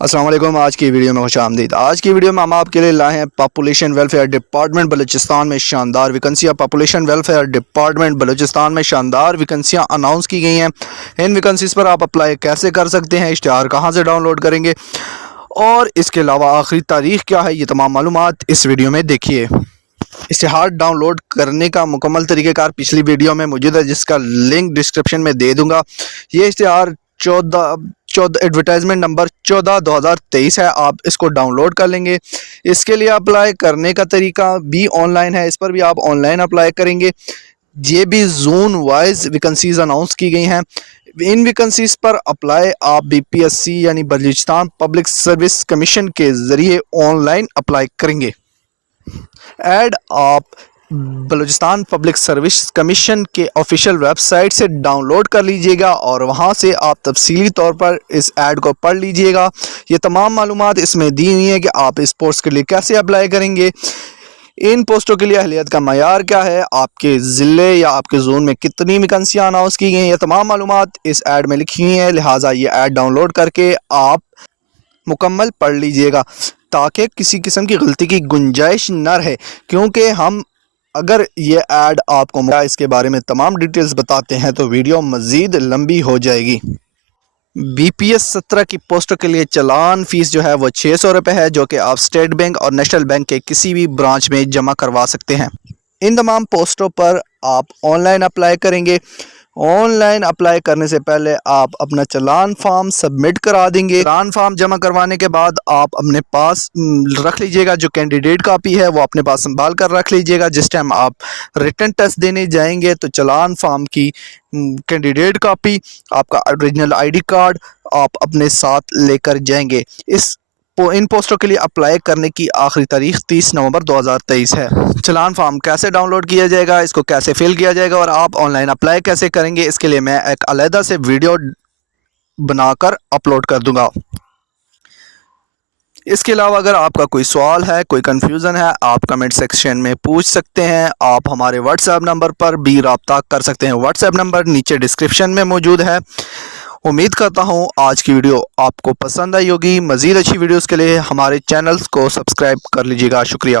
अस्सलाम वालेकुम। आज की वीडियो में खुश आमदीद। आज की वीडियो में हम आपके लिए लाए हैं पॉपुलेशन वेलफेयर डिपार्टमेंट बलूचिस्तान में शानदार वैकेंसियाँ। पॉपुलेशन वेलफेयर डिपार्टमेंट बलूचिस्तान में शानदार वैकेंसियाँ अनाउंस की गई हैं। इन वैकेंसीज़ पर आप अप्लाई कैसे कर सकते हैं, इश्तिहार कहाँ से डाउनलोड करेंगे और इसके अलावा आखिरी तारीख क्या है, ये तमाम मालूमात इस वीडियो में देखिए। इश्तिहार डाउनलोड करने का मुकम्मल तरीक़ेकार पिछली वीडियो में मौजूद है, जिसका लिंक डिस्क्रिप्शन में दे दूंगा। ये इश्तिहार 14 एडवर्टाइजमेंट नंबर 14/2023 है। आप इसको डाउनलोड कर लेंगे। इसके लिए अप्लाई करने का तरीका भी ऑनलाइन है, इस पर भी आप ऑनलाइन अप्लाई करेंगे। ये भी जोन वाइज वैकेंसीज अनाउंस की गई हैं। इन वैकेंसीज पर अप्लाई आप BPSC यानी बलूचिस्तान पब्लिक सर्विस कमीशन के ज़रिए ऑनलाइन अप्लाई करेंगे। ऐड आप बलूचिस्तान पब्लिक सर्विस कमीशन के ऑफिशियल वेबसाइट से डाउनलोड कर लीजिएगा और वहां से आप तफसीली तौर पर इस ऐड को पढ़ लीजिएगा। ये तमाम मालूमात इसमें दी हुई है कि आप इस पोस्ट के लिए कैसे अप्लाई करेंगे, इन पोस्टों के लिए अहलियत का मयार क्या है, आपके ज़िले या आपके जोन में कितनी वैकेंसियाँ अनाउंस की गई हैं, ये तमाम मालूमात इस ऐड में लिखी हुई हैं। लिहाजा ये ऐड डाउनलोड करके आप मुकम्मल पढ़ लीजिएगा ताकि किसी किस्म की गलती की गुंजाइश न रहे, क्योंकि हम अगर ये ऐड आपको इसके बारे में तमाम डिटेल्स बताते हैं तो वीडियो मज़ीद लंबी हो जाएगी। BPS 17 की पोस्टों के लिए चलान फ़ीस जो है वो 600 रुपये है, जो कि आप स्टेट बैंक और नेशनल बैंक के किसी भी ब्रांच में जमा करवा सकते हैं। इन तमाम पोस्टों पर आप ऑनलाइन अप्लाई करेंगे। ऑनलाइन अप्लाई करने से पहले आप अपना चलान फॉर्म सबमिट करा देंगे। चलान फॉर्म जमा करवाने के बाद आप अपने पास रख लीजिएगा, जो कैंडिडेट कॉपी है वो अपने पास संभाल कर रख लीजिएगा। जिस टाइम आप रिटन टेस्ट देने जाएंगे तो चलान फॉर्म की कैंडिडेट कॉपी, आपका ओरिजिनल ID कार्ड आप अपने साथ लेकर जाएंगे। इन पोस्टों के लिए अप्लाई करने की आखिरी तारीख 30 नवंबर 2023 है। चलान फॉर्म कैसे डाउनलोड किया जाएगा, इसको कैसे फिल किया जाएगा और आप ऑनलाइन अप्लाई कैसे करेंगे, इसके लिए मैं एक अलग से वीडियो बनाकर अपलोड कर दूंगा। इसके अलावा अगर आपका कोई सवाल है, कोई कन्फ्यूज़न है, आप कमेंट सेक्शन में पूछ सकते हैं। आप हमारे व्हाट्सएप नंबर पर भी रब्ता कर सकते हैं। व्हाट्सएप नंबर नीचे डिस्क्रिप्शन में मौजूद है। उम्मीद करता हूँ आज की वीडियो आपको पसंद आई होगी। मज़ीद अच्छी वीडियोस के लिए हमारे चैनल्स को सब्सक्राइब कर लीजिएगा। शुक्रिया।